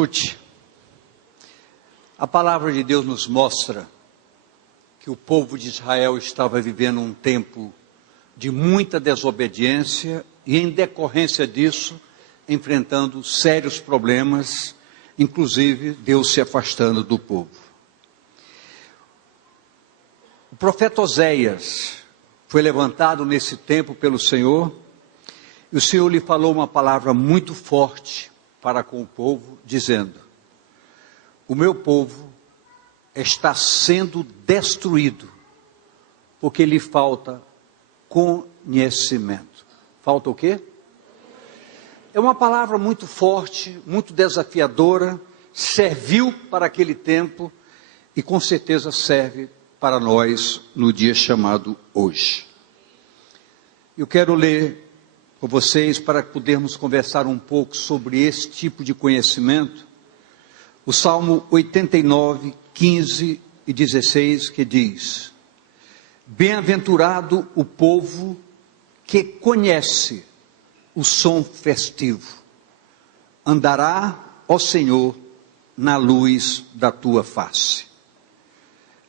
Escute, a palavra de Deus nos mostra que o povo de Israel estava vivendo um tempo de muita desobediência e, em decorrência disso, enfrentando sérios problemas, inclusive Deus se afastando do povo. O profeta Oséias foi levantado nesse tempo pelo Senhor, e o Senhor lhe falou uma palavra muito forte para com o povo, dizendo: o meu povo está sendo destruído, porque lhe falta conhecimento. Falta o quê? É uma palavra muito forte, muito desafiadora, serviu para aquele tempo e com certeza serve para nós no dia chamado hoje. Eu quero ler com vocês, para podermos conversar um pouco sobre esse tipo de conhecimento, o Salmo 89, 15 e 16, que diz: bem-aventurado o povo que conhece o som festivo, andará, ó Senhor, na luz da tua face.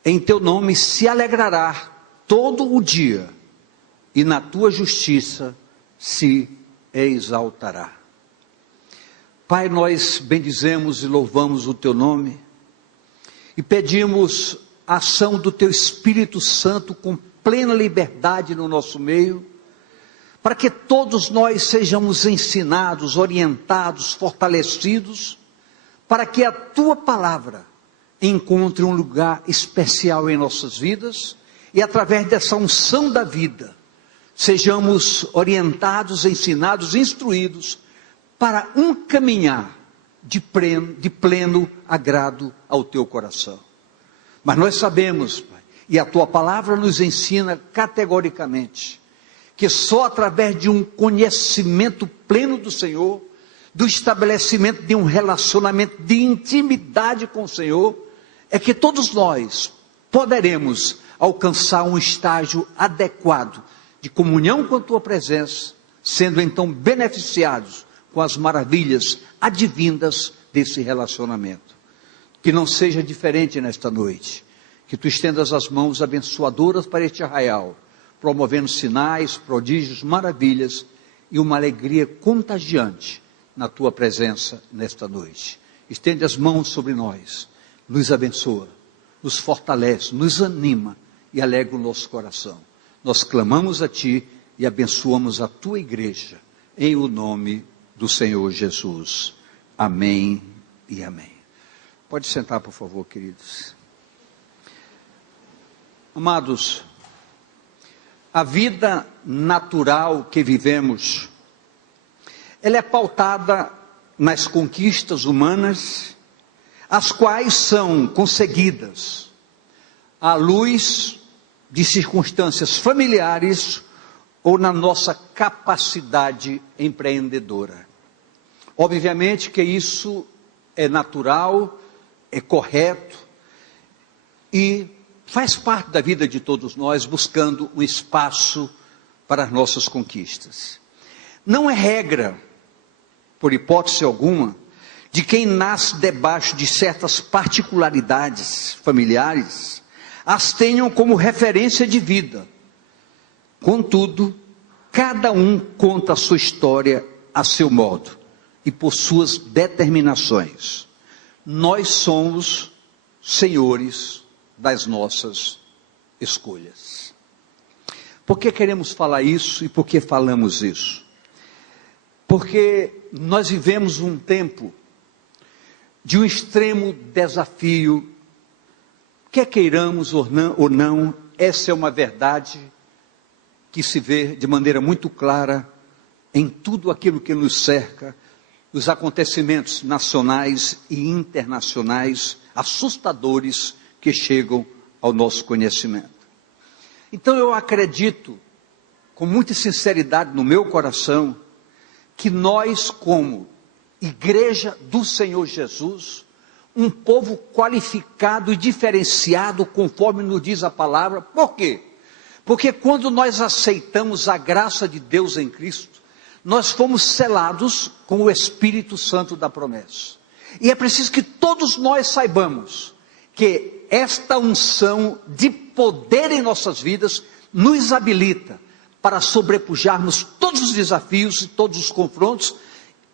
Em teu nome se alegrará todo o dia, e na tua justiça se exaltará. Pai, nós bendizemos e louvamos o teu nome, e pedimos a ação do teu Espírito Santo com plena liberdade no nosso meio, para que todos nós sejamos ensinados, orientados, fortalecidos, para que a tua palavra encontre um lugar especial em nossas vidas, e através dessa unção da vida, sejamos orientados, ensinados, instruídos, para um caminhar de pleno agrado ao teu coração. Mas nós sabemos, Pai, e a tua palavra nos ensina categoricamente, que só através de um conhecimento pleno do Senhor, do estabelecimento de um relacionamento de intimidade com o Senhor, é que todos nós poderemos alcançar um estágio adequado de comunhão com a tua presença, sendo então beneficiados com as maravilhas advindas desse relacionamento. Que não seja diferente nesta noite, que tu estendas as mãos abençoadoras para este arraial, promovendo sinais, prodígios, maravilhas e uma alegria contagiante na tua presença nesta noite. Estende as mãos sobre nós, nos abençoa, nos fortalece, nos anima e alegra o nosso coração. Nós clamamos a ti e abençoamos a tua igreja, em o nome do Senhor Jesus. Amém e amém. Pode sentar, por favor, queridos. Amados, a vida natural que vivemos, ela é pautada nas conquistas humanas, as quais são conseguidas à luz de circunstâncias familiares ou na nossa capacidade empreendedora. Obviamente que isso é natural, é correto e faz parte da vida de todos nós, buscando um espaço para as nossas conquistas. Não é regra, por hipótese alguma, de quem nasce debaixo de certas particularidades familiares, as tenham como referência de vida. Contudo, cada um conta a sua história a seu modo e por suas determinações. Nós somos senhores das nossas escolhas. Por que queremos falar isso e por que falamos isso? Porque nós vivemos um tempo de um extremo desafio, quer queiramos ou não, essa é uma verdade que se vê de maneira muito clara em tudo aquilo que nos cerca, os acontecimentos nacionais e internacionais assustadores que chegam ao nosso conhecimento. Então eu acredito, com muita sinceridade no meu coração, que nós, como Igreja do Senhor Jesus, um povo qualificado e diferenciado, conforme nos diz a palavra. Por quê? Porque quando nós aceitamos a graça de Deus em Cristo, nós fomos selados com o Espírito Santo da promessa. E é preciso que todos nós saibamos que esta unção de poder em nossas vidas nos habilita para sobrepujarmos todos os desafios e todos os confrontos,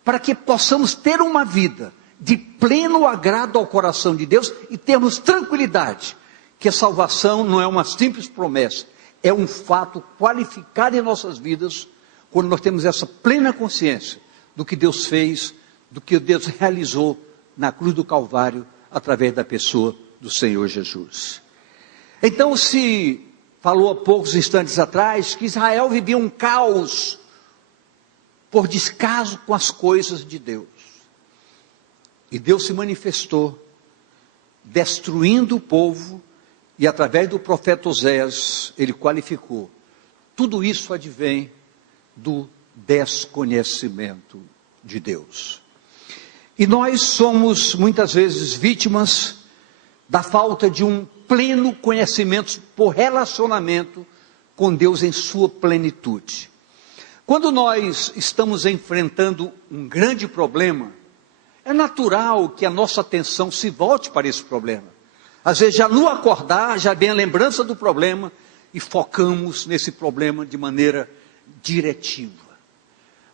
para que possamos ter uma vida de pleno agrado ao coração de Deus e termos tranquilidade que a salvação não é uma simples promessa, é um fato qualificado em nossas vidas, quando nós temos essa plena consciência do que Deus fez, do que Deus realizou na cruz do Calvário, através da pessoa do Senhor Jesus. Então, se falou há poucos instantes atrás que Israel vivia um caos por descaso com as coisas de Deus. E Deus se manifestou, destruindo o povo, e através do profeta Oséias, ele qualificou: tudo isso advém do desconhecimento de Deus. E nós somos muitas vezes vítimas da falta de um pleno conhecimento por relacionamento com Deus em sua plenitude. Quando nós estamos enfrentando um grande problema, é natural que a nossa atenção se volte para esse problema. Às vezes, já no acordar, já vem a lembrança do problema e focamos nesse problema de maneira diretiva.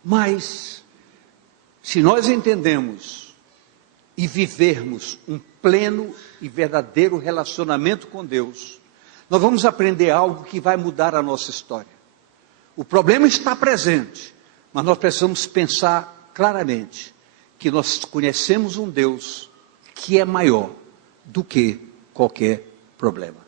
Mas, se nós entendemos e vivermos um pleno e verdadeiro relacionamento com Deus, nós vamos aprender algo que vai mudar a nossa história. O problema está presente, mas nós precisamos pensar claramente que nós conhecemos um Deus que é maior do que qualquer problema.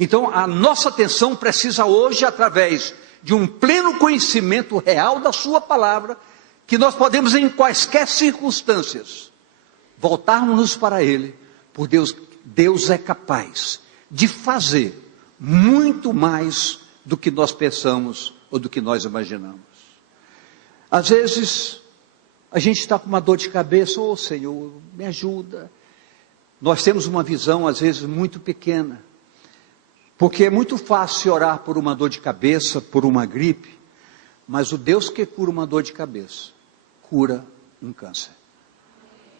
Então, a nossa atenção precisa hoje, através de um pleno conhecimento real da sua palavra, que nós podemos em quaisquer circunstâncias voltarmos para Ele, por Deus é capaz de fazer muito mais do que nós pensamos ou do que nós imaginamos. Às vezes, a gente está com uma dor de cabeça: ô Senhor, me ajuda. Nós temos uma visão às vezes muito pequena, porque é muito fácil orar por uma dor de cabeça, por uma gripe, mas o Deus que cura uma dor de cabeça, cura um câncer.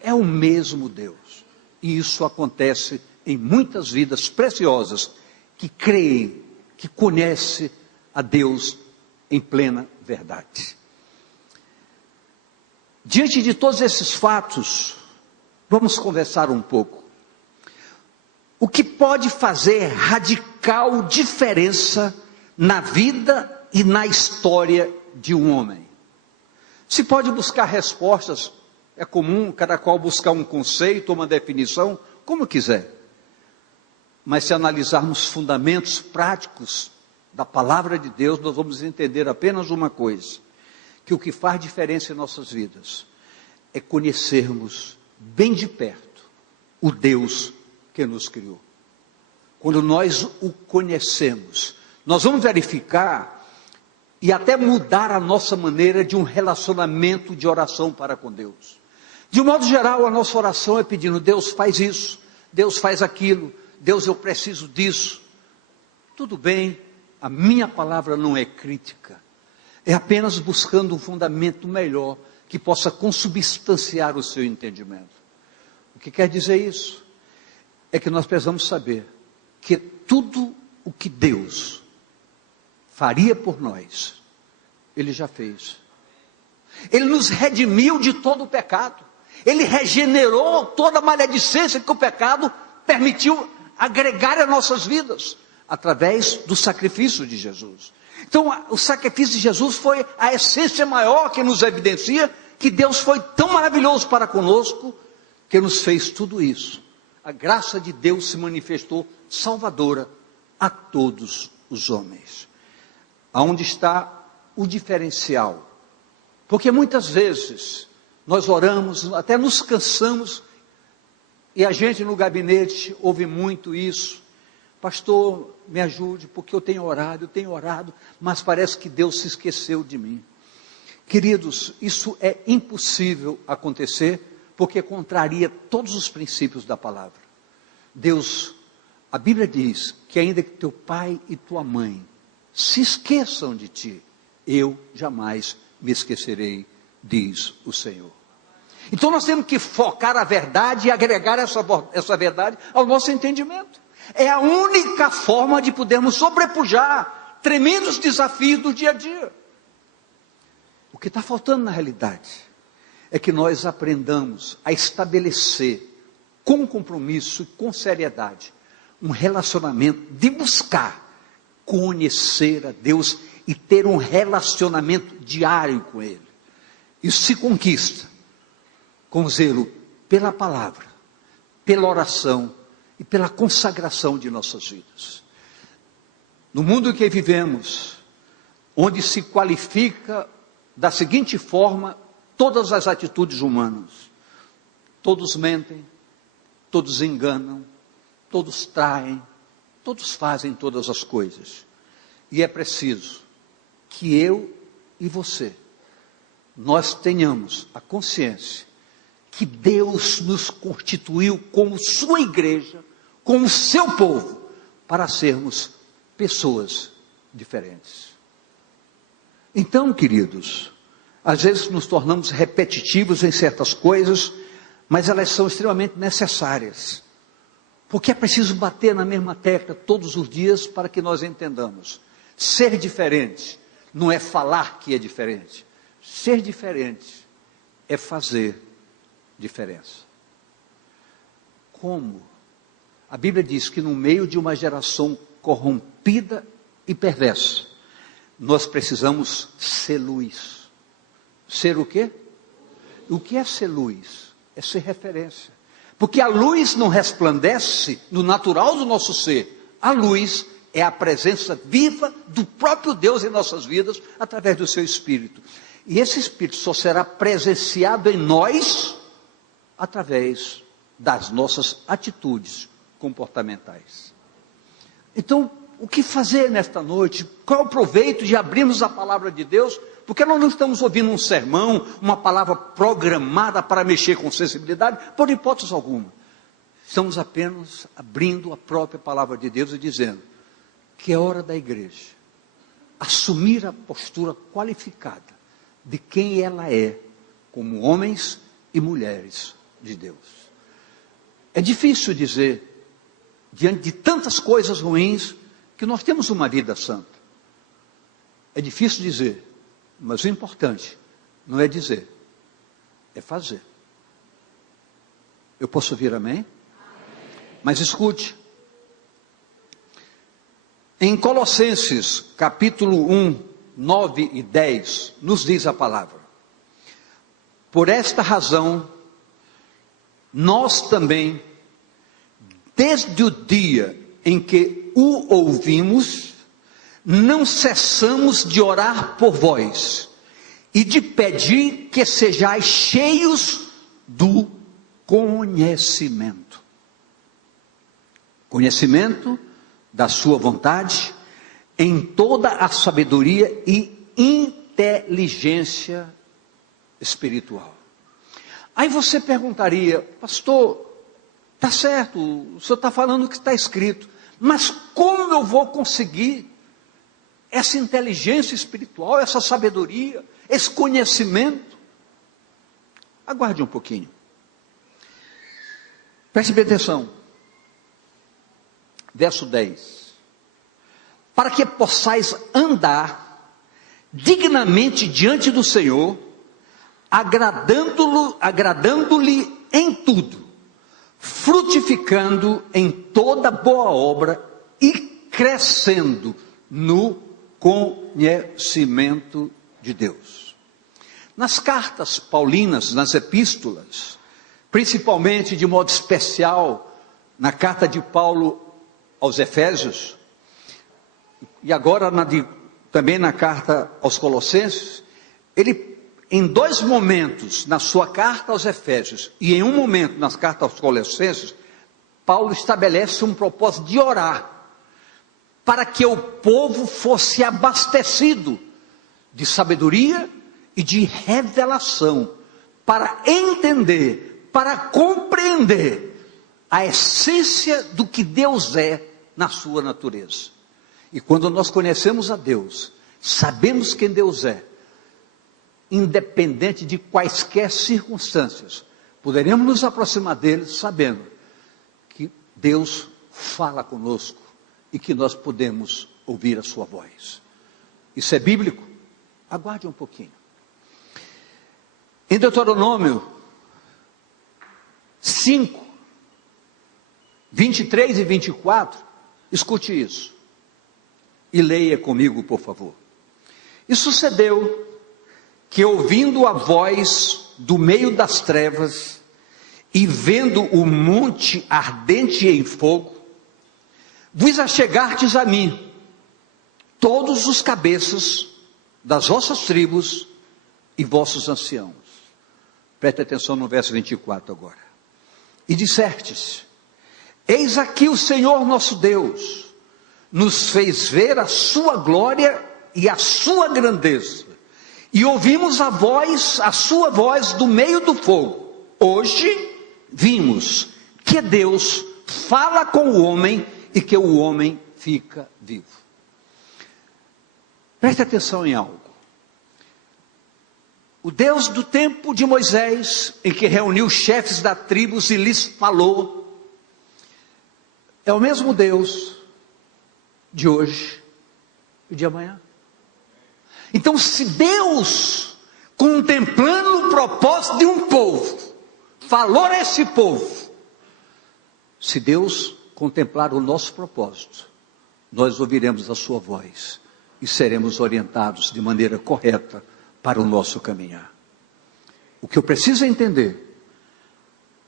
É o mesmo Deus, e isso acontece em muitas vidas preciosas, que creem, que conhecem a Deus em plena verdade. Diante de todos esses fatos, vamos conversar um pouco. O que pode fazer radical diferença na vida e na história de um homem? Se pode buscar respostas, é comum cada qual buscar um conceito, uma definição, como quiser. Mas se analisarmos fundamentos práticos da palavra de Deus, nós vamos entender apenas uma coisa: que o que faz diferença em nossas vidas é conhecermos bem de perto o Deus que nos criou. Quando nós o conhecemos, nós vamos verificar e até mudar a nossa maneira de um relacionamento de oração para com Deus. De um modo geral, a nossa oração é pedindo: Deus, faz isso, Deus, faz aquilo, Deus, eu preciso disso. Tudo bem, a minha palavra não é crítica, é apenas buscando um fundamento melhor, que possa consubstanciar o seu entendimento. O que quer dizer isso? É que nós precisamos saber que tudo o que Deus faria por nós, Ele já fez. Ele nos redimiu de todo o pecado. Ele regenerou toda a maledicência que o pecado permitiu agregar às nossas vidas, através do sacrifício de Jesus. Então, o sacrifício de Jesus foi a essência maior que nos evidencia que Deus foi tão maravilhoso para conosco, que nos fez tudo isso. A graça de Deus se manifestou salvadora a todos os homens. Aonde está o diferencial? Porque muitas vezes nós oramos, até nos cansamos, e a gente no gabinete ouve muito isso: pastor, me ajude, porque eu tenho orado, mas parece que Deus se esqueceu de mim. Queridos, isso é impossível acontecer, porque contraria todos os princípios da palavra. Deus, a Bíblia diz que ainda que teu pai e tua mãe se esqueçam de ti, eu jamais me esquecerei, diz o Senhor. Então nós temos que focar a verdade e agregar essa verdade ao nosso entendimento. É a única forma de podermos sobrepujar tremendos desafios do dia a dia. O que está faltando na realidade é que nós aprendamos a estabelecer com compromisso e com seriedade um relacionamento de buscar conhecer a Deus e ter um relacionamento diário com Ele. Isso se conquista com zelo pela palavra, pela oração e pela consagração de nossas vidas. No mundo em que vivemos, onde se qualifica da seguinte forma todas as atitudes humanas: todos mentem, todos enganam, todos traem, todos fazem todas as coisas. E é preciso que eu e você, nós tenhamos a consciência que Deus nos constituiu como sua igreja, como seu povo, para sermos pessoas diferentes. Então, queridos, às vezes nos tornamos repetitivos em certas coisas, mas elas são extremamente necessárias, porque é preciso bater na mesma tecla todos os dias para que nós entendamos. Ser diferente não é falar que é diferente. Ser diferente é fazer diferença. Como? A Bíblia diz que no meio de uma geração corrompida e perversa, nós precisamos ser luz. Ser o quê? O que é ser luz? É ser referência. Porque a luz não resplandece no natural do nosso ser. A luz é a presença viva do próprio Deus em nossas vidas, através do seu Espírito. E esse Espírito só será presenciado em nós, através das nossas atitudes comportamentais. Então, o que fazer nesta noite? Qual é o proveito de abrirmos a palavra de Deus? Porque nós não estamos ouvindo um sermão, uma palavra programada para mexer com sensibilidade, por hipótese alguma. Estamos apenas abrindo a própria palavra de Deus e dizendo que é hora da igreja assumir a postura qualificada de quem ela é, como homens e mulheres de Deus. É difícil dizer, diante de tantas coisas ruins, que nós temos uma vida santa. É difícil dizer, mas o importante não é dizer, é fazer. Eu posso ouvir amém? Mas escute, em Colossenses capítulo 1, 9 e 10, nos diz a palavra: por esta razão, nós também, desde o dia em que o ouvimos, não cessamos de orar por vós, e de pedir que sejais cheios do conhecimento. Conhecimento da sua vontade, em toda a sabedoria e inteligência espiritual. Aí você perguntaria: pastor, está certo, o senhor está falando o que está escrito, mas como eu vou conseguir essa inteligência espiritual, essa sabedoria, esse conhecimento? Aguarde um pouquinho. Preste bem atenção. Verso 10. Para que possais andar dignamente diante do Senhor, agradando-lhe em tudo, frutificando em toda boa obra e crescendo no conhecimento de Deus. Nas cartas paulinas, nas epístolas, principalmente de modo especial na carta de Paulo aos Efésios, e agora também na carta aos Colossenses, ele, em dois momentos, na sua carta aos Efésios e em um momento nas cartas aos Colossenses, Paulo estabelece um propósito de orar para que o povo fosse abastecido de sabedoria e de revelação, para entender, para compreender a essência do que Deus é na sua natureza. E quando nós conhecemos a Deus, sabemos quem Deus é, independente de quaisquer circunstâncias, poderemos nos aproximar dele sabendo que Deus fala conosco e que nós podemos ouvir a sua voz. Isso é bíblico? Aguarde um pouquinho. Em Deuteronômio 5, 23 e 24, escute isso. E leia comigo, por favor. E sucedeu que, ouvindo a voz do meio das trevas, e vendo o monte ardente em fogo, vos achegardes a mim, todos os cabeças das vossas tribos e vossos anciãos. Preste atenção no verso 24 agora. E dissertes: eis aqui o Senhor nosso Deus, nos fez ver a sua glória e a sua grandeza, e ouvimos a sua voz do meio do fogo. Hoje vimos que Deus fala com o homem e que o homem fica vivo. Preste atenção em algo. O Deus do tempo de Moisés, em que reuniu os chefes das tribos e lhes falou, é o mesmo Deus de hoje e de amanhã. Então, se Deus, contemplando o propósito de um povo, falou a esse povo, se Deus contemplar o nosso propósito, nós ouviremos a sua voz e seremos orientados de maneira correta para o nosso caminhar. O que eu preciso entender,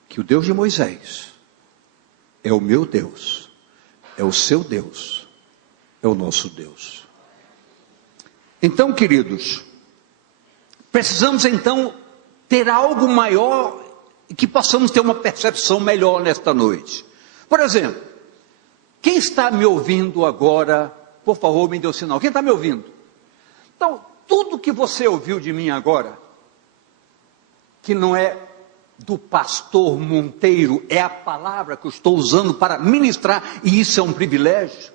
que o Deus de Moisés é o meu Deus, é o seu Deus, é o nosso Deus. Então, queridos, precisamos então ter algo maior e que possamos ter uma percepção melhor nesta noite. Por exemplo, quem está me ouvindo agora, por favor, me dê um sinal. Quem está me ouvindo? Então, tudo que você ouviu de mim agora, que não é do pastor Monteiro, é a palavra que eu estou usando para ministrar, e isso é um privilégio.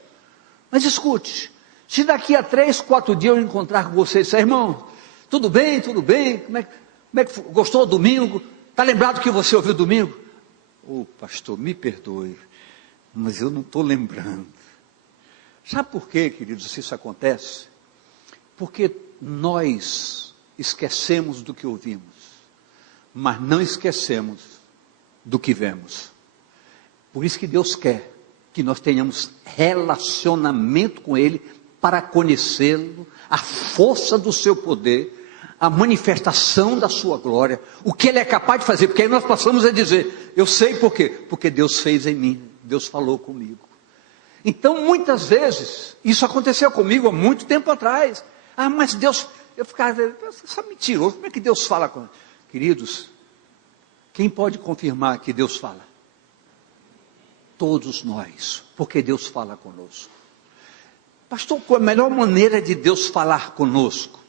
Mas escute, se daqui a 3, 4 dias eu encontrar com você e disser: irmão, tudo bem, como é que gostou do domingo? Está lembrado que você ouviu domingo? Ô pastor, me perdoe, mas eu não estou lembrando. Sabe por quê, queridos, isso acontece? Porque nós esquecemos do que ouvimos, mas não esquecemos do que vemos. Por isso que Deus quer que nós tenhamos relacionamento com Ele, para conhecê-lo, a força do seu poder, a manifestação da sua glória, o que Ele é capaz de fazer, porque aí nós passamos a dizer: eu sei por quê? Porque Deus fez em mim, Deus falou comigo. Então, muitas vezes, isso aconteceu comigo há muito tempo atrás. Ah, mas Deus, eu ficava, isso é mentiroso, como é que Deus fala com... Queridos, quem pode confirmar que Deus fala? Todos nós, porque Deus fala conosco. Pastor, qual a melhor maneira de Deus falar conosco?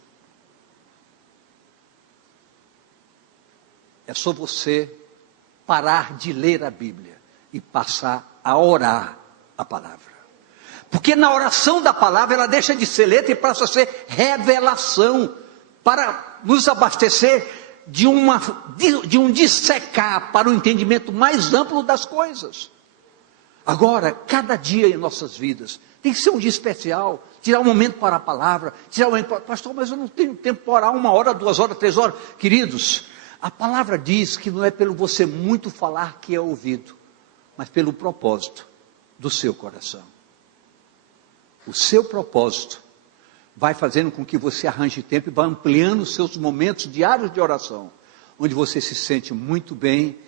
É só você parar de ler a Bíblia e passar a orar a palavra. Porque na oração da palavra ela deixa de ser letra e passa a ser revelação, para nos abastecer de um dissecar para o entendimento mais amplo das coisas. Agora, cada dia em nossas vidas tem que ser um dia especial, tirar um momento para a palavra, tirar um momento para... Pastor, mas eu não tenho tempo para orar 1 hora, 2 horas, 3 horas. Queridos, a palavra diz que não é pelo você muito falar que é ouvido, mas pelo propósito do seu coração. O seu propósito vai fazendo com que você arranje tempo e vá ampliando os seus momentos diários de oração, onde você se sente muito bem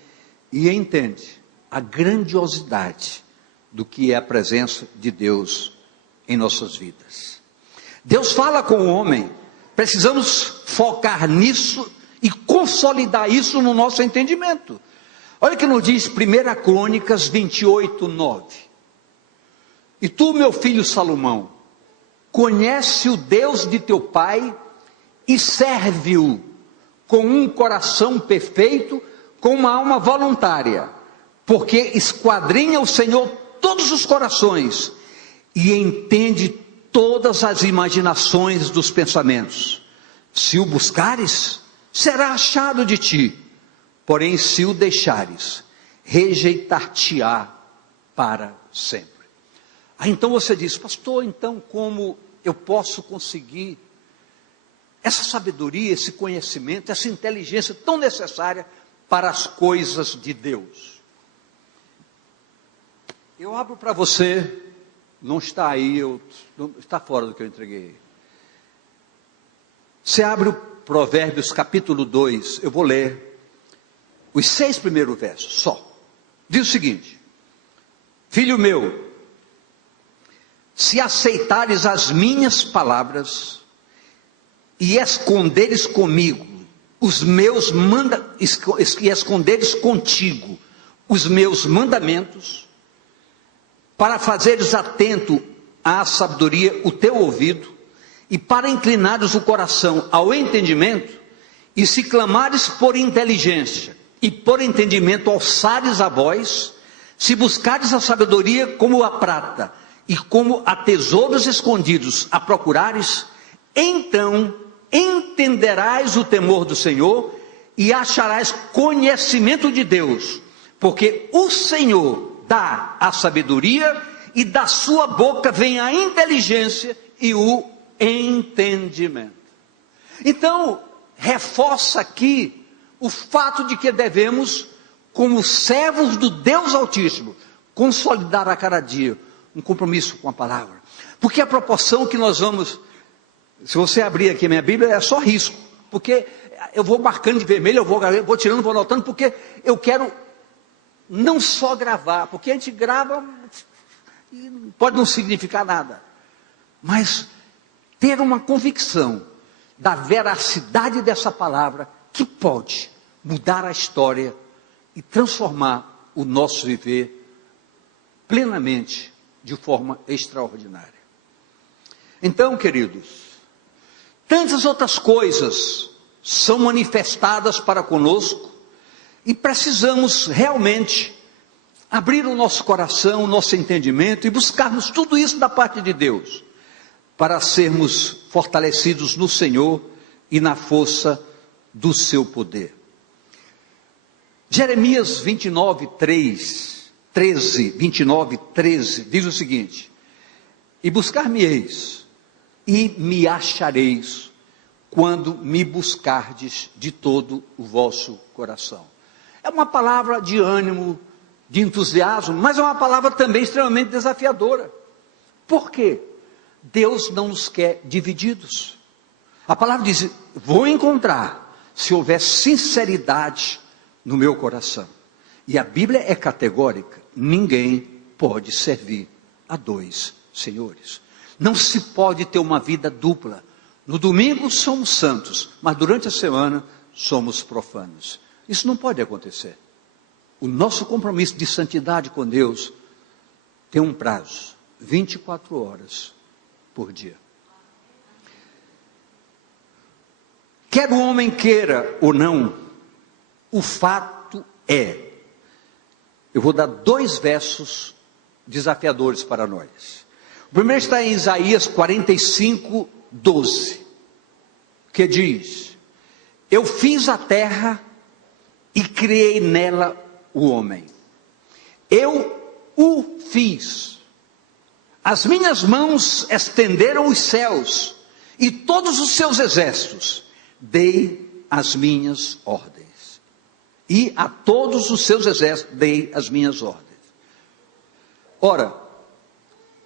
e entende a grandiosidade do que é a presença de Deus em nossas vidas. Deus fala com o homem, precisamos focar nisso e consolidar isso no nosso entendimento. Olha o que nos diz 1 Crônicas 28, 9. E tu, meu filho Salomão, conhece o Deus de teu pai e serve-o com um coração perfeito, com uma alma voluntária, porque esquadrinha o Senhor todos os corações e entende todas as imaginações dos pensamentos. Se o buscares, será achado de ti. Porém, se o deixares, rejeitar-te-á para sempre. Aí então você diz, pastor, então como eu posso conseguir essa sabedoria, esse conhecimento, essa inteligência tão necessária para as coisas de Deus? Eu abro para você, não está aí, está fora do que eu entreguei. Você abre o Provérbios capítulo 2, eu vou ler os 6 primeiros versos, só. Diz o seguinte: filho meu, se aceitares as minhas palavras, e esconderes comigo os meus e esconderes contigo os meus mandamentos, para fazeres atento à sabedoria o teu ouvido, e para inclinares o coração ao entendimento, e se clamares por inteligência, e por entendimento alçares a voz, se buscares a sabedoria como a prata, e como a tesouros escondidos a procurares, então entenderás o temor do Senhor, e acharás conhecimento de Deus, porque o Senhor dá a sabedoria, e da sua boca vem a inteligência e o entendimento. Então, reforça aqui o fato de que devemos, como servos do Deus Altíssimo, consolidar a cada dia um compromisso com a palavra, porque a proporção que nós vamos, se você abrir aqui a minha Bíblia, é só risco, porque eu vou marcando de vermelho, eu vou tirando, vou anotando, porque eu quero não só gravar, porque a gente grava e pode não significar nada, mas ter uma convicção da veracidade dessa palavra, que pode mudar a história e transformar o nosso viver plenamente, de forma extraordinária. Então, queridos, tantas outras coisas são manifestadas para conosco, e precisamos realmente abrir o nosso coração, o nosso entendimento, e buscarmos tudo isso da parte de Deus, para sermos fortalecidos no Senhor e na força do seu poder. Jeremias 29:13 diz o seguinte: e buscar-me-eis, e me achareis, quando me buscardes de todo o vosso coração. É uma palavra de ânimo, de entusiasmo, mas é uma palavra também extremamente desafiadora. Por quê? Deus não nos quer divididos. A palavra diz, vou encontrar, se houver sinceridade no meu coração. E a Bíblia é categórica, ninguém pode servir a dois senhores. Não se pode ter uma vida dupla. No domingo somos santos, mas durante a semana somos profanos. Isso não pode acontecer. O nosso compromisso de santidade com Deus tem um prazo, 24 horas por dia. Quer o homem queira ou não, o fato é, eu vou dar 2 versos desafiadores para nós. O primeiro está em Isaías 45:12, que diz: eu fiz a terra e criei nela o homem. Eu o fiz. As minhas mãos estenderam os céus e todos os seus exércitos. Dei as minhas ordens. E a todos os seus exércitos dei as minhas ordens. Ora,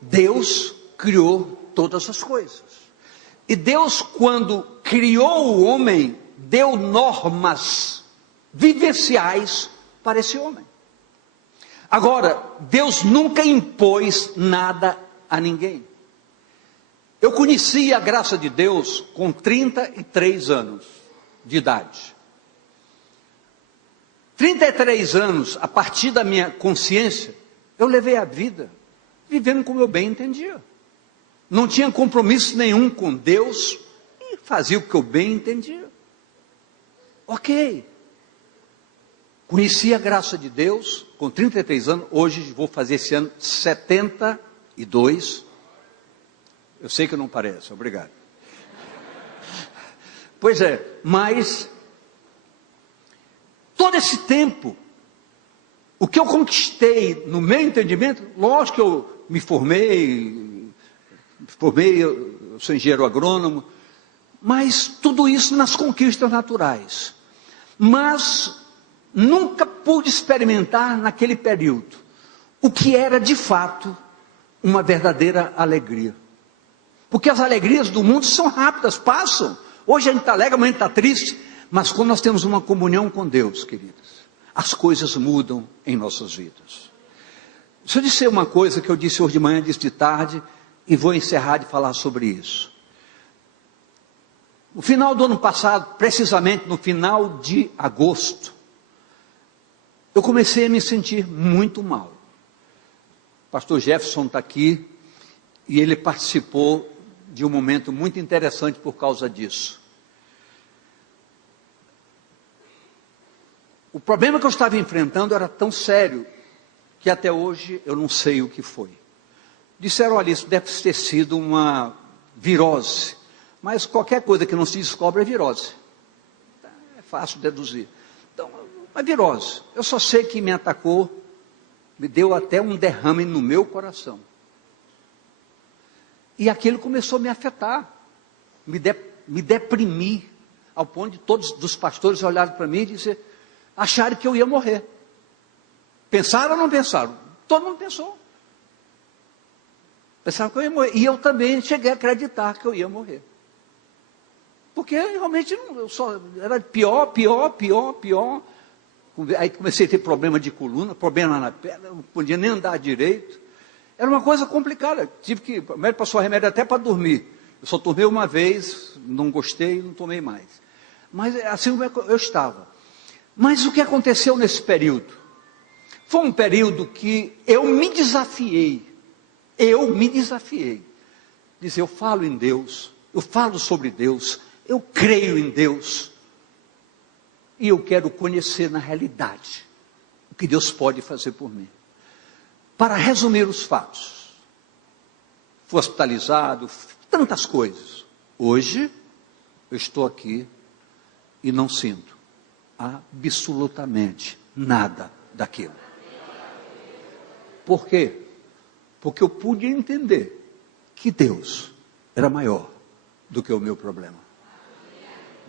Deus criou todas as coisas. E Deus, quando criou o homem, deu normas vivenciais para esse homem. Agora, Deus nunca impôs nada a ninguém. Eu conheci a graça de Deus com 33 anos de idade. 33 anos, a partir da minha consciência, eu levei a vida vivendo como eu bem entendia. Não tinha compromisso nenhum com Deus e fazia o que eu bem entendia. Ok. Conheci a graça de Deus com 33 anos, hoje vou fazer esse ano 72. Eu sei que não parece, obrigado. Pois é, mas todo esse tempo, o que eu conquistei no meu entendimento, lógico que eu me formei, eu sou engenheiro agrônomo, mas tudo isso nas conquistas naturais. Mas nunca pude experimentar naquele período o que era de fato uma verdadeira alegria. Porque as alegrias do mundo são rápidas, passam. Hoje a gente está alegre, amanhã está triste. Mas quando nós temos uma comunhão com Deus, queridos, as coisas mudam em nossas vidas. Deixa eu dizer uma coisa que eu disse hoje de manhã, disse de tarde, e vou encerrar de falar sobre isso. No final do ano passado, precisamente no final de agosto, eu comecei a me sentir muito mal. O pastor Jefferson está aqui, e ele participou de um momento muito interessante por causa disso. O problema que eu estava enfrentando era tão sério, que até hoje eu não sei o que foi. Disseram, olha, isso deve ter sido uma virose. Mas qualquer coisa que não se descobre é virose. É fácil deduzir. Então, uma virose. Eu só sei que me atacou, me deu até um derrame no meu coração. E aquilo começou a me afetar, me deprimir, ao ponto de todos os pastores olharem para mim e dizer, acharam que eu ia morrer. Pensaram ou não pensaram? Todo mundo pensou. Pensaram que eu ia morrer. E eu também cheguei a acreditar que eu ia morrer. Porque realmente eu só era pior. Aí comecei a ter problema de coluna, problema na perna, não podia nem andar direito. Era uma coisa complicada. Tive que, o médico passou remédio até para dormir. Eu só tomei uma vez, não gostei, não tomei mais. Mas assim eu estava. Mas o que aconteceu nesse período? Foi um período que eu me desafiei. Dizer, eu falo em Deus, eu falo sobre Deus, eu creio em Deus. E eu quero conhecer na realidade o que Deus pode fazer por mim. Para resumir os fatos, fui hospitalizado, tantas coisas. Hoje, eu estou aqui e não sinto absolutamente nada daquilo. Por quê? Porque eu pude entender que Deus era maior do que o meu problema.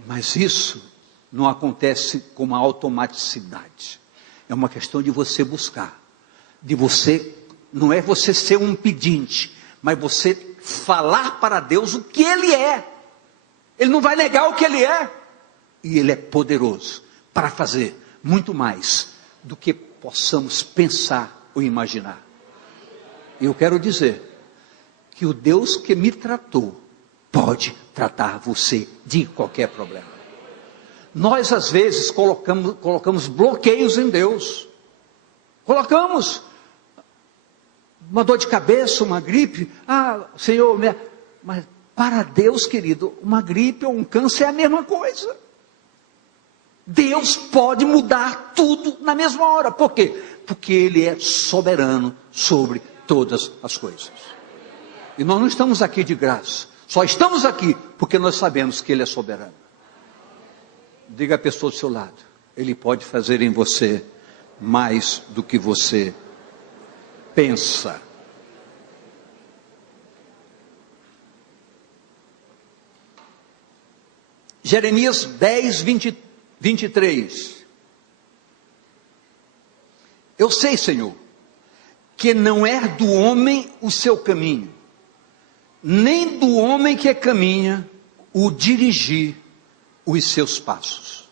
Mas isso não acontece com uma automaticidade. É uma questão de você buscar. De você, não é você ser um pedinte, mas você falar para Deus o que Ele é. Ele não vai negar o que Ele é. E Ele é poderoso para fazer muito mais do que possamos pensar ou imaginar. E eu quero dizer que o Deus que me tratou pode tratar você de qualquer problema. Nós às vezes colocamos bloqueios em Deus. Colocamos uma dor de cabeça, uma gripe. Senhor, mas para Deus, querido, uma gripe ou um câncer é a mesma coisa. Deus pode mudar tudo na mesma hora. Por quê? Porque Ele é soberano sobre todas as coisas. E nós não estamos aqui de graça. Só estamos aqui porque nós sabemos que Ele é soberano. Diga à pessoa do seu lado, Ele pode fazer em você mais do que você pensa. Jeremias 10, 23. Eu sei, Senhor, que não é do homem o seu caminho, nem do homem que caminha o dirigir os seus passos.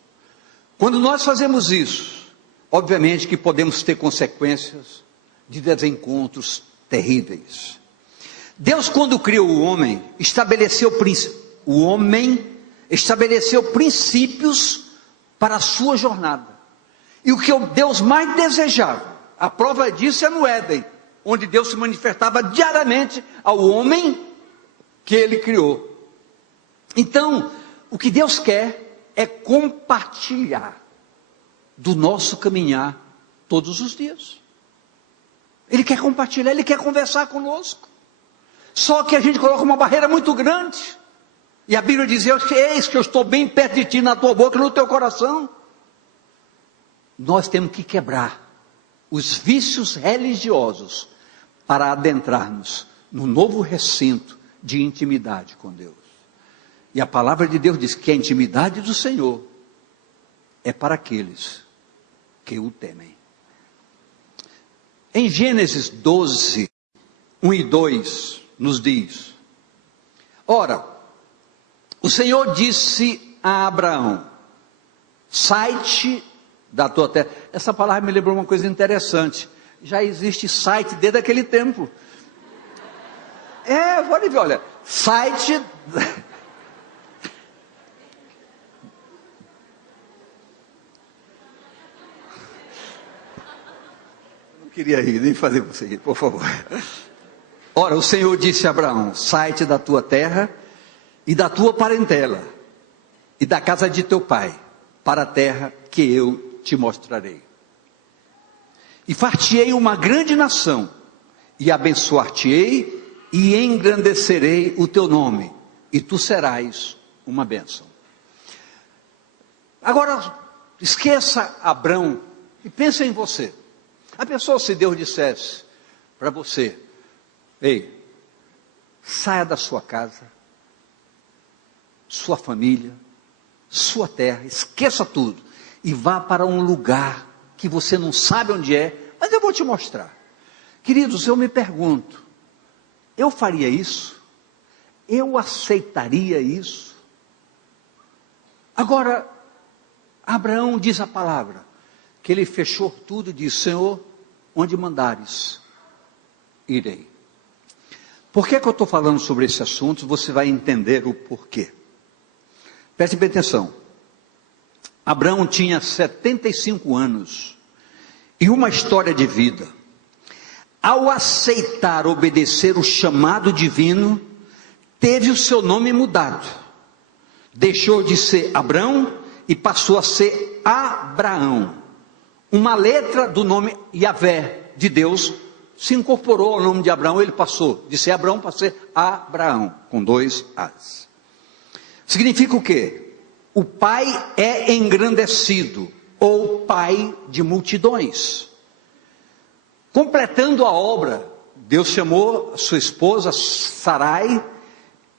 Quando nós fazemos isso, obviamente que podemos ter consequências de desencontros terríveis. Deus, quando criou o homem, estabeleceu princípios para a sua jornada. E o que Deus mais desejava, a prova disso é no Éden, onde Deus se manifestava diariamente ao homem que Ele criou. Então, o que Deus quer é compartilhar do nosso caminhar todos os dias. Ele quer compartilhar, Ele quer conversar conosco. Só que a gente coloca uma barreira muito grande. E a Bíblia dizia: eis que eu estou bem perto de ti, na tua boca e no teu coração. Nós temos que quebrar os vícios religiosos para adentrarmos no novo recinto de intimidade com Deus. E a palavra de Deus diz que a intimidade do Senhor é para aqueles que o temem. Em Gênesis 12, 1 e 2, nos diz: ora, o Senhor disse a Abraão: sai-te da tua terra. Essa palavra me lembrou uma coisa interessante. Já existe site desde aquele tempo. Pode ver, olha, site. Não queria rir, nem fazer você rir, por favor. Ora, o Senhor disse a Abraão: sai-te da tua terra e da tua parentela e da casa de teu pai, para a terra que eu te mostrarei. E far-te-ei uma grande nação, e abençoar-te-ei, e engrandecerei o teu nome, e tu serás uma bênção. Agora, esqueça Abrão e pense em você. A pessoa, se Deus dissesse para você: ei, saia da sua casa, sua família, sua terra, esqueça tudo, e vá para um lugar que você não sabe onde é, mas eu vou te mostrar. Queridos, eu me pergunto, eu faria isso? Eu aceitaria isso? Agora, Abraão diz a palavra, que ele fechou tudo e disse: Senhor, onde mandares, irei. Por que eu estou falando sobre esse assunto? Você vai entender o porquê. Preste bem atenção. Abraão tinha 75 anos e uma história de vida. Ao aceitar obedecer o chamado divino, teve o seu nome mudado. Deixou de ser Abrão e passou a ser Abraão. Uma letra do nome Yahvé, de Deus, se incorporou ao nome de Abraão. Ele passou de ser Abraão para ser Abraão, com 2 As. Significa o quê? O pai é engrandecido, ou pai de multidões. Completando a obra, Deus chamou sua esposa Sarai,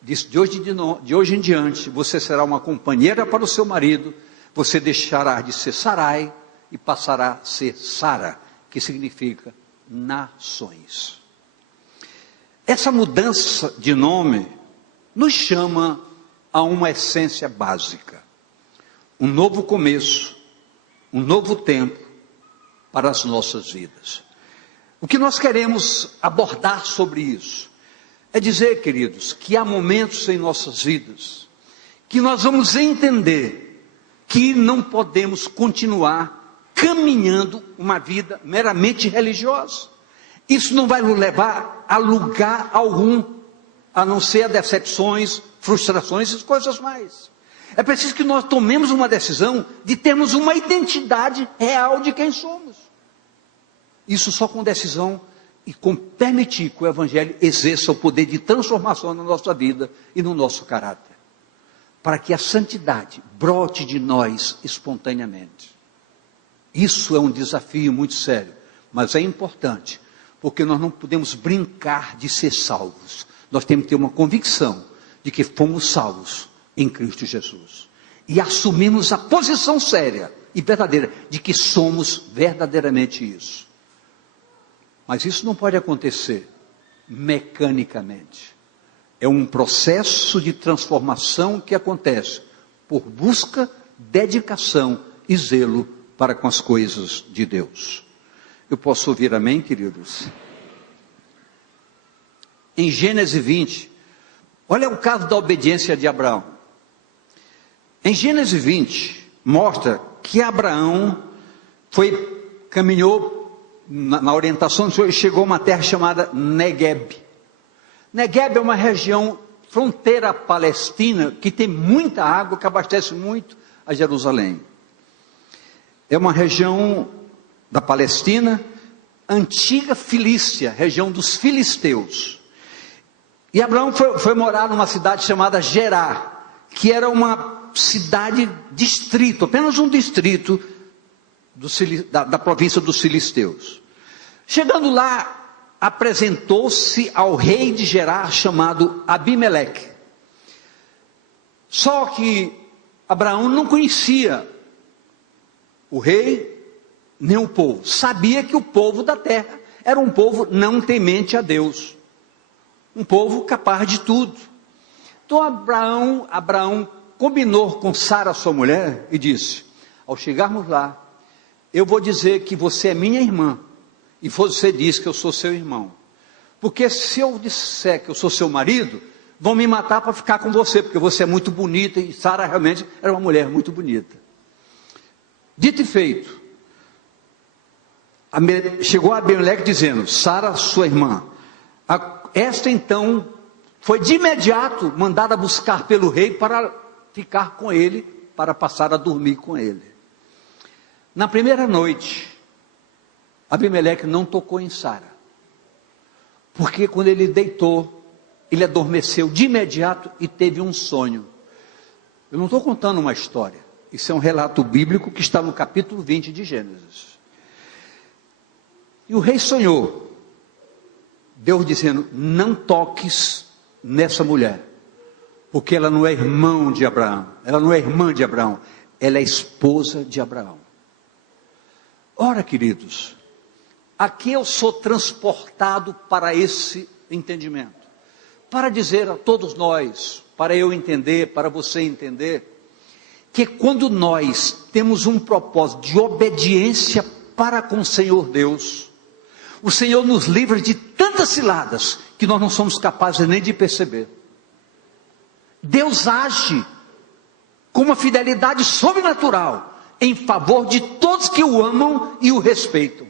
disse: de hoje em diante, você será uma companheira para o seu marido, você deixará de ser Sarai e passará a ser Sara, que significa nações. Essa mudança de nome nos chama a uma essência básica, um novo começo, um novo tempo para as nossas vidas. O que nós queremos abordar sobre isso é dizer, queridos, que há momentos em nossas vidas que nós vamos entender que não podemos continuar caminhando uma vida meramente religiosa. Isso não vai nos levar a lugar algum, a não ser a decepções, frustrações e coisas mais. É preciso que nós tomemos uma decisão de termos uma identidade real de quem somos. Isso só com decisão e com permitir que o Evangelho exerça o poder de transformação na nossa vida e no nosso caráter. Para que a santidade brote de nós espontaneamente. Isso é um desafio muito sério, mas é importante, porque nós não podemos brincar de ser salvos. Nós temos que ter uma convicção de que fomos salvos em Cristo Jesus. E assumimos a posição séria e verdadeira de que somos verdadeiramente isso. Mas isso não pode acontecer mecanicamente. É um processo de transformação que acontece por busca, dedicação e zelo para com as coisas de Deus. Eu posso ouvir amém, queridos? Em Gênesis 20, olha o caso da obediência de Abraão. Em Gênesis 20, mostra que Abraão caminhou na orientação do Senhor e chegou a uma terra chamada Negueb. Negueb é uma região fronteira palestina que tem muita água, que abastece muito a Jerusalém. É uma região da Palestina, antiga Filístia, região dos filisteus. E Abraão foi morar numa cidade chamada Gerá. que era uma cidade distrito, apenas um distrito da província dos filisteus. Chegando lá, apresentou-se ao rei de Gerar, chamado Abimeleque. Só que Abraão não conhecia o rei, nem o povo. Sabia que o povo da terra era um povo não temente a Deus, um povo capaz de tudo. Então Abraão combinou com Sara, sua mulher, e disse: ao chegarmos lá, eu vou dizer que você é minha irmã, e você diz que eu sou seu irmão. Porque se eu disser que eu sou seu marido, vão me matar para ficar com você, porque você é muito bonita, e Sara realmente era uma mulher muito bonita. Dito e feito, chegou Abimeleque dizendo: Sara, sua irmã. Esta então foi de imediato mandada buscar pelo rei para ficar com ele, para passar a dormir com ele. Na primeira noite, Abimeleque não tocou em Sara, porque quando ele deitou, ele adormeceu de imediato e teve um sonho. Eu não estou contando uma história, isso é um relato bíblico que está no capítulo 20 de Gênesis. E o rei sonhou, Deus dizendo: não toques nessa mulher, porque ela não é irmã de Abraão, ela é esposa de Abraão. Ora, queridos, aqui eu sou transportado para esse entendimento, para dizer a todos nós, para eu entender, para você entender, que quando nós temos um propósito de obediência para com o Senhor Deus, o Senhor nos livra de tantas ciladas que nós não somos capazes nem de perceber. Deus age com uma fidelidade sobrenatural em favor de todos que o amam e o respeitam.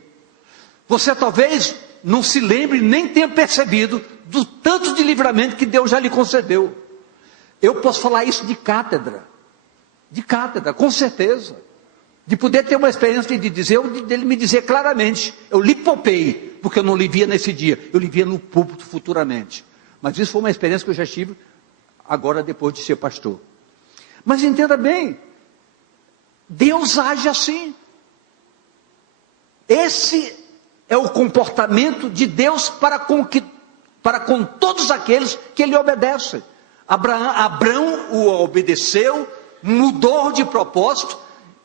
Você talvez não se lembre, nem tenha percebido do tanto de livramento que Deus já lhe concedeu. Eu posso falar isso de cátedra, com certeza, de poder ter uma experiência de dizer, dele me dizer claramente: eu lhe poupei, porque eu não lhe via nesse dia, eu lhe via no púlpito futuramente. Mas isso foi uma experiência que eu já tive agora, depois de ser pastor. Mas entenda bem, Deus age assim. Esse é o comportamento de Deus para com todos aqueles que Ele obedece. Abraão o obedeceu, mudou de propósito,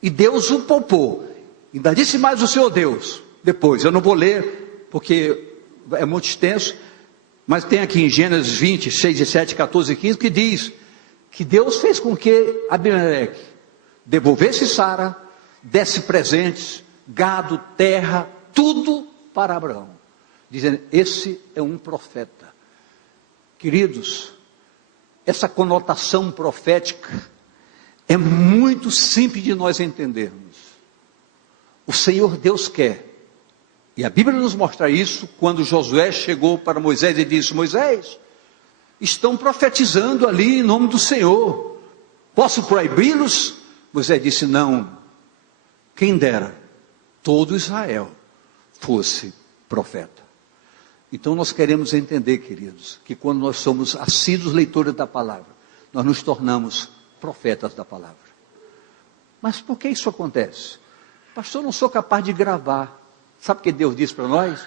e Deus o poupou. Ainda disse mais o Senhor Deus, depois, eu não vou ler, porque é muito extenso, mas tem aqui em Gênesis 20, 6 e 7, 14 e 15, que diz que Deus fez com que Abimeleque devolvesse Sara, desse presentes, gado, terra, tudo para Abraão, dizendo: esse é um profeta. Queridos, essa conotação profética é muito simples de nós entendermos. O Senhor Deus quer, e a Bíblia nos mostra isso, quando Josué chegou para Moisés e disse: Moisés, estão profetizando ali em nome do Senhor, posso proibi-los? Moisés disse: não, quem dera todo Israel fosse profeta. Então nós queremos entender, queridos, que quando nós somos assíduos leitores da palavra, nós nos tornamos profetas da palavra. Mas por que isso acontece? Pastor, eu não sou capaz de gravar. Sabe o que Deus diz para nós?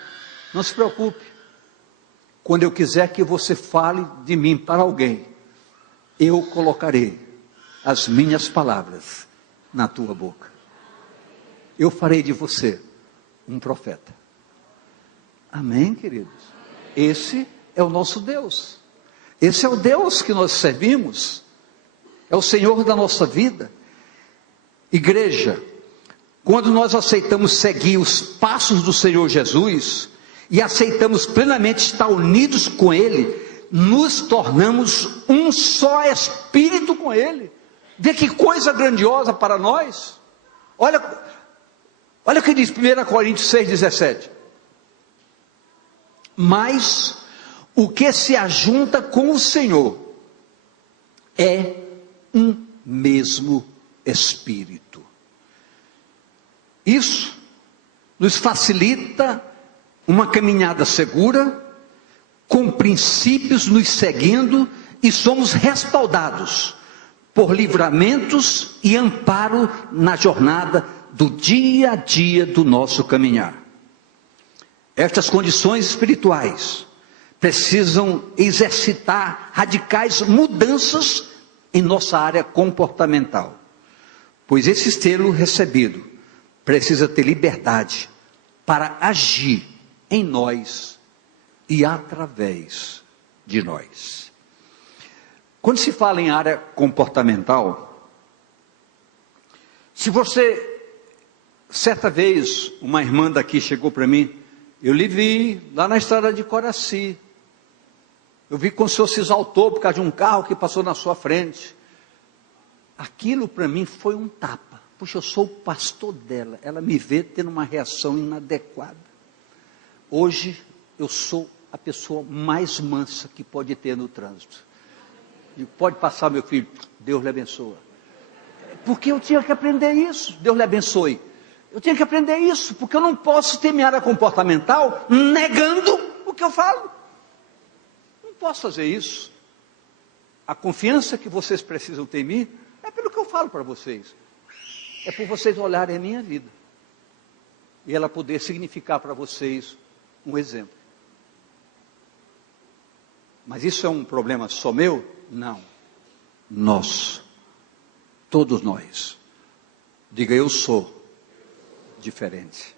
Não se preocupe, quando eu quiser que você fale de mim para alguém, eu colocarei as minhas palavras na tua boca. Eu farei de você um profeta. Amém, queridos? Esse é o nosso Deus. Esse é o Deus que nós servimos. É o Senhor da nossa vida. Igreja, quando nós aceitamos seguir os passos do Senhor Jesus, e aceitamos plenamente estar unidos com Ele, nos tornamos um só espírito com Ele. Vê que coisa grandiosa para nós. Olha o que diz 1 Coríntios 6,17. Mas o que se ajunta com o Senhor é um mesmo Espírito. Isso nos facilita uma caminhada segura, com princípios nos seguindo, e somos respaldados por livramentos e amparo na jornada do dia a dia do nosso caminhar. Estas condições espirituais precisam exercitar radicais mudanças em nossa área comportamental, pois esse selo recebido precisa ter liberdade para agir em nós e através de nós. Quando se fala em área comportamental, se você, certa vez, uma irmã daqui chegou para mim, eu lhe vi lá na estrada de Coraci, eu vi quando o senhor se exaltou por causa de um carro que passou na sua frente. Aquilo para mim foi um tapa. Puxa, eu sou o pastor dela. Ela me vê tendo uma reação inadequada. Hoje eu sou a pessoa mais mansa que pode ter no trânsito. E pode passar, meu filho, Deus lhe abençoe. Porque eu tinha que aprender isso. Deus lhe abençoe. Eu tinha que aprender isso, porque eu não posso ter minha área comportamental negando o que eu falo. Não posso fazer isso. A confiança que vocês precisam ter em mim é pelo que eu falo para vocês. É por vocês olharem a minha vida. E ela poder significar para vocês um exemplo. Mas isso é um problema só meu? Não. Nós. Todos nós. Diga, eu sou diferente.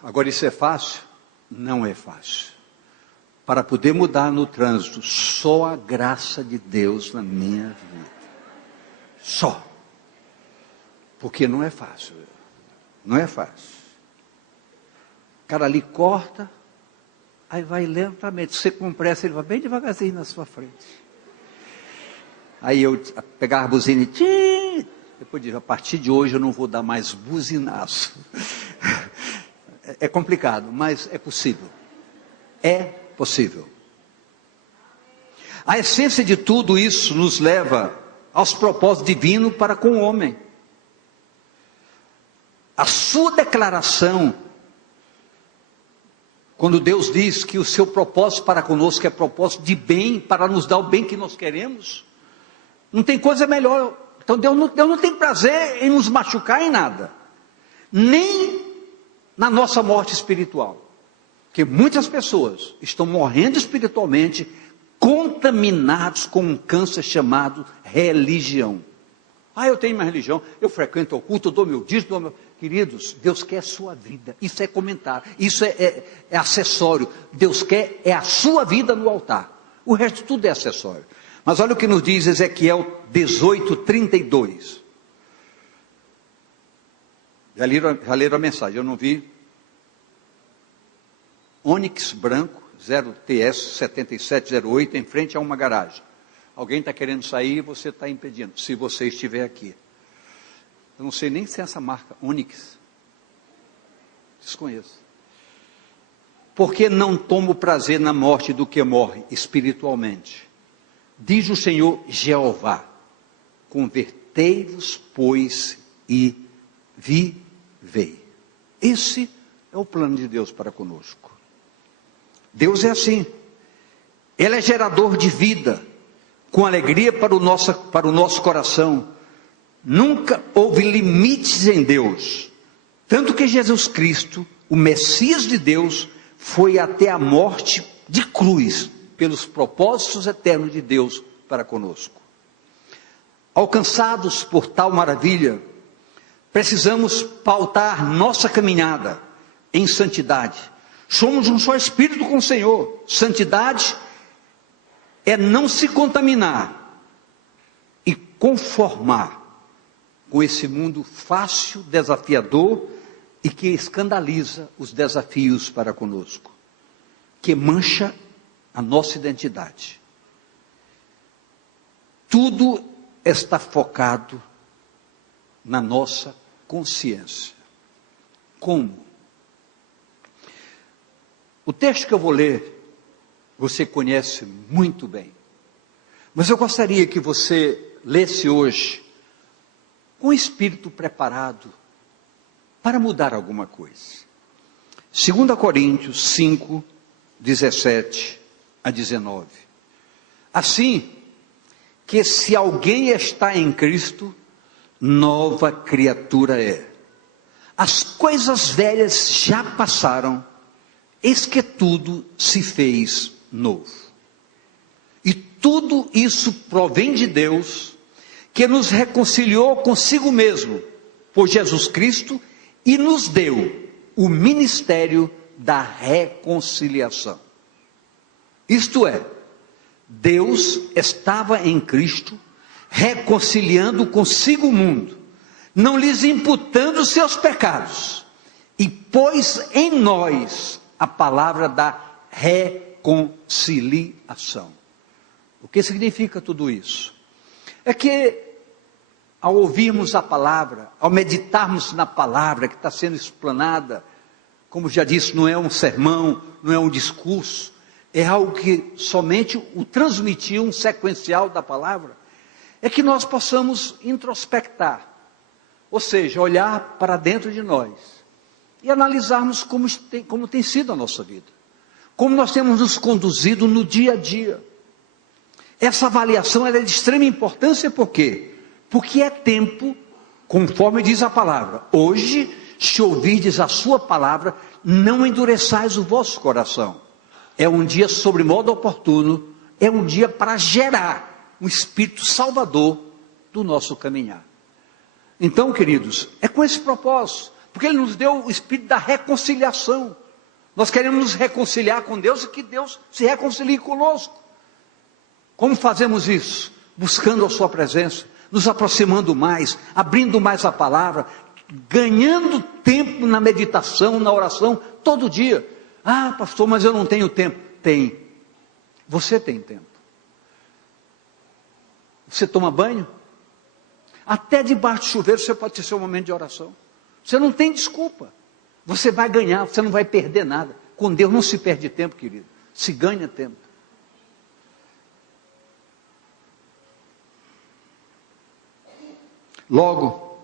Agora, isso é fácil? Não é fácil. Para poder mudar no trânsito, só a graça de Deus na minha vida. Só. Porque não é fácil. Não é fácil. O cara ali corta, aí vai lentamente. Você com pressa, ele vai bem devagarzinho na sua frente. Aí eu pegar a buzina e depois digo, a partir de hoje eu não vou dar mais buzinaço. É complicado, mas é possível. É possível. A essência de tudo isso nos leva aos propósitos divinos para com o homem. A sua declaração, quando Deus diz que o seu propósito para conosco é propósito de bem, para nos dar o bem que nós queremos, não tem coisa melhor. Então Deus não tem prazer em nos machucar em nada, nem na nossa morte espiritual. Porque muitas pessoas estão morrendo espiritualmente, contaminados com um câncer chamado religião. Eu tenho minha religião, eu frequento o culto, eu dou meu dízimo, Queridos, Deus quer a sua vida. Isso é comentário, isso é acessório. Deus quer a sua vida no altar. O resto tudo é acessório. Mas olha o que nos diz Ezequiel 18:32. Já leram a mensagem, eu não vi. Onix branco, 0TS 7708, em frente a uma garagem. Alguém está querendo sair e você está impedindo, se você estiver aqui. Eu não sei nem se é essa marca, Onix. Desconheço. Porque não tomo prazer na morte do que morre espiritualmente. Diz o Senhor Jeová, convertei-vos, pois, e vivei. Esse é o plano de Deus para conosco. Deus é assim. Ele é gerador de vida, com alegria para o nosso coração. Nunca houve limites em Deus. Tanto que Jesus Cristo, o Messias de Deus, foi até a morte de cruz, pelos propósitos eternos de Deus para conosco. Alcançados por tal maravilha, precisamos pautar nossa caminhada em santidade. Somos um só espírito com o Senhor. Santidade é não se contaminar e conformar com esse mundo fácil, desafiador e que escandaliza os desafios para conosco, que mancha a nossa identidade. Tudo está focado na nossa consciência. Como? O texto que eu vou ler, você conhece muito bem, mas eu gostaria que você lesse hoje, com o espírito preparado, para mudar alguma coisa. 2 Coríntios 5, 17 a 19. Assim, que se alguém está em Cristo, nova criatura é. As coisas velhas já passaram, eis que tudo se fez novo. E tudo isso provém de Deus, que nos reconciliou consigo mesmo, por Jesus Cristo, e nos deu o ministério da reconciliação. Isto é, Deus estava em Cristo, reconciliando consigo o mundo, não lhes imputando seus pecados, e pôs em nós a palavra da reconciliação. O que significa tudo isso? É que, ao ouvirmos a palavra, ao meditarmos na palavra que está sendo explanada, como já disse, não é um sermão, não é um discurso, é algo que somente o transmitir um sequencial da palavra, é que nós possamos introspectar, ou seja, olhar para dentro de nós e analisarmos como tem sido a nossa vida, como nós temos nos conduzido no dia a dia. Essa avaliação ela é de extrema importância, por quê? Porque é tempo, conforme diz a palavra, hoje, se ouvirdes a sua palavra, não endureçais o vosso coração. É um dia sobre modo oportuno, é um dia para gerar um espírito salvador do nosso caminhar. Então, queridos, é com esse propósito, porque Ele nos deu o espírito da reconciliação. Nós queremos nos reconciliar com Deus e que Deus se reconcilie conosco. Como fazemos isso? Buscando a sua presença, nos aproximando mais, abrindo mais a palavra, ganhando tempo na meditação, na oração, todo dia. Ah, pastor, mas eu não tenho tempo. Tem. Você tem tempo. Você toma banho? Até debaixo do chuveiro você pode ter seu momento de oração. Você não tem desculpa. Você vai ganhar, você não vai perder nada. Com Deus não se perde tempo, querido. Se ganha tempo. Logo,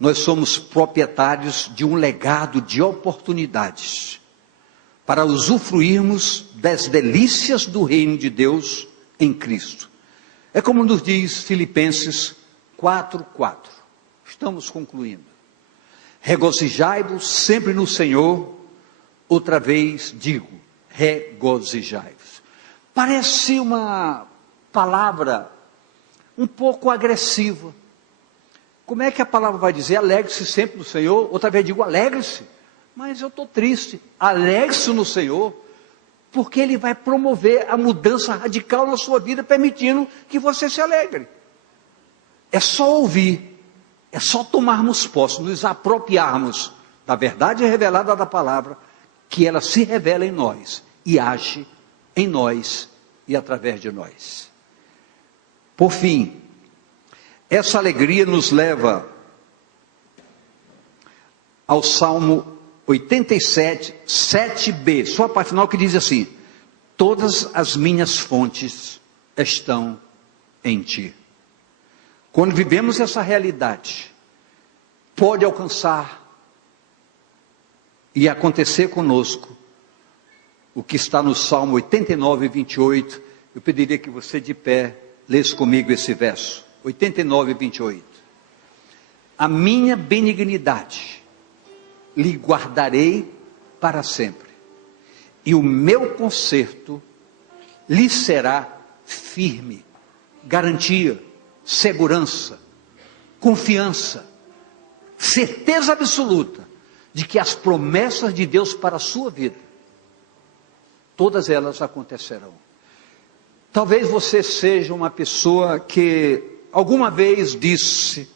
nós somos proprietários de um legado de oportunidades para usufruirmos das delícias do reino de Deus em Cristo. É como nos diz Filipenses 4:4. Estamos concluindo. Regozijai-vos sempre no Senhor, outra vez digo, regozijai-vos. Parece uma palavra um pouco agressiva. Como é que a palavra vai dizer? Alegre-se sempre no Senhor. Outra vez digo, alegre-se. Mas eu estou triste. Alegre-se no Senhor, porque Ele vai promover a mudança radical na sua vida, permitindo que você se alegre. É só ouvir, é só tomarmos posse, nos apropriarmos da verdade revelada da palavra, que ela se revela em nós e age em nós e através de nós. Por fim, essa alegria nos leva ao Salmo 87, 7b, só a parte final que diz assim: todas as minhas fontes estão em ti. Quando vivemos essa realidade, pode alcançar e acontecer conosco o que está no Salmo 89, 28. Eu pediria que você de pé lesse comigo esse verso. 89, 28. A minha benignidade lhe guardarei para sempre, e o meu conserto lhe será firme. Garantia, segurança, confiança, certeza absoluta de que as promessas de Deus para a sua vida, todas elas acontecerão. Talvez você seja uma pessoa que alguma vez disse: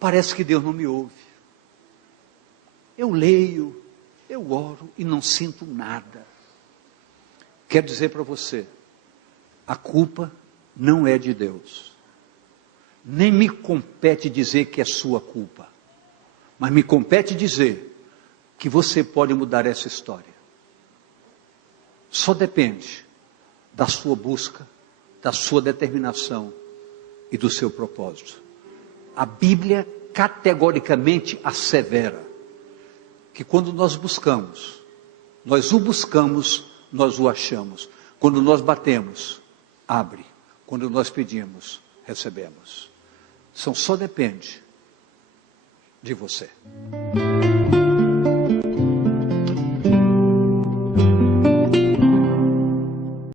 parece que Deus não me ouve. Eu leio, eu oro e não sinto nada. Quero dizer para você, a culpa não é de Deus. Nem me compete dizer que é sua culpa. Mas me compete dizer que você pode mudar essa história. Só depende da sua busca, da sua determinação e do seu propósito. A Bíblia categoricamente assevera que quando nós buscamos, nós o buscamos, nós o achamos. Quando nós batemos, abre. quando nós pedimos, recebemos. Só depende de você.